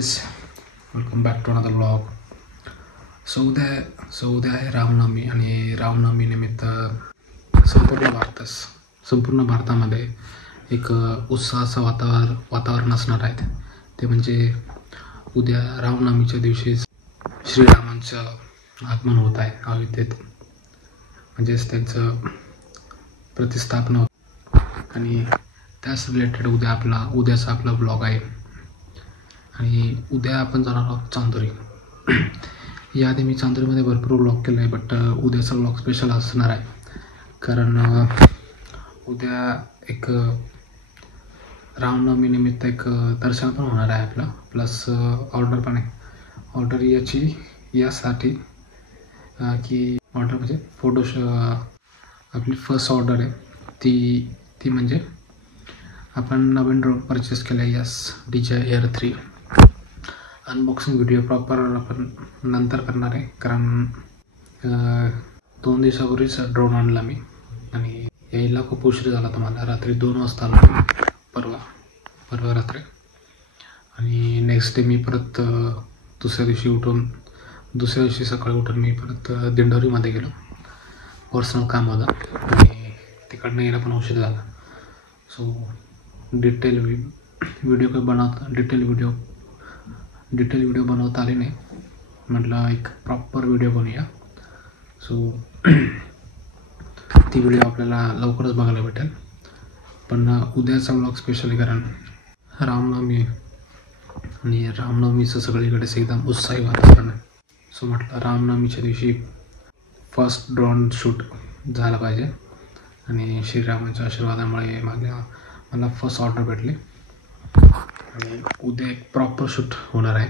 guys, welcome back to another vlog. उद्या आहे रामनवमी आणि रामनवमी निमित्त संपूर्ण भारतामध्ये एक उत्साहाचं वातावरण असणार आहे. ते म्हणजे उद्या रामनवमीच्या दिवशी श्रीरामांचं आगमन होत आहे अयोध्येत, म्हणजेच त्यांचं प्रतिस्थापना होत आणि त्याच रिलेटेड उद्याचा आपला ब्लॉग आहे. आणि उद्या आपण जाणार आहोत चांदोरी. याआधी मी चांदोरीमध्ये भरपूर ब्लॉग केला आहे, बट उद्याचा ब्लॉग स्पेशल असणार आहे. कारण उद्या एक रामनवमी निमित्त एक दर्शन पण होणार आहे आपलं, प्लस ऑर्डर पण आहे. ऑर्डर यासाठी की ऑर्डर म्हणजे आपली फर्स्ट ऑर्डर आहे ती म्हणजे आपण नवीन ड्रोन परचेस केला आहे. DJI Air 3 unboxing video proper आपण नंतर करणार आहे, कारण 2 दिवसापूर्वीच ड्रोन आणला मी आणि यायला खूप उशीर झाला. तुम्हाला रात्री 2 वाजता आला परवा रात्री. आणि नेक्स्ट डे मी परत दुसऱ्या दिवशी सकाळी उठून मी परत दिंडोरीमध्ये गेलो. पर्सनल काम होतं आणि तिकडनं यायला पण उशीर झाला. सो डिटेल व्हिडिओ बनवता आले नाही. म्हटलं एक प्रॉपर व्हिडिओ बनवूया. सो ती व्हिडिओ आपल्याला लवकरच बघायला भेटेल. पण उद्याचा ब्लॉग स्पेशली कारण रामनवमी आणि रामनवमीचं सगळीकडेच एकदम उत्साही वातावरण आहे. सो म्हटलं रामनवमीच्या दिवशी फर्स्ट ड्रोन शूट झाला पाहिजे आणि श्रीरामांच्या आशीर्वादामुळे मला फर्स्ट ऑर्डर भेटली आणि उद्या एक प्रॉपर शूट होणार आहे.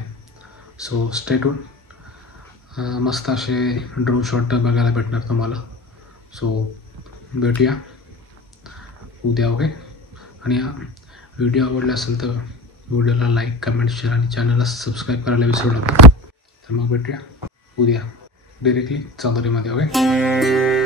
So stay tune. मस्त असे ड्रोन शॉट बघायला भेटणार तुम्हाला. सो भेटूया उद्या. ओके. आणि व्हिडिओ आवडला असेल तर व्हिडिओला लाईक, कमेंट, शेअर आणि चॅनलला सबस्क्राईब करायला विसरू नका. तर मग भेटूया उद्या डायरेक्टली चांदोरीमध्ये. ओके.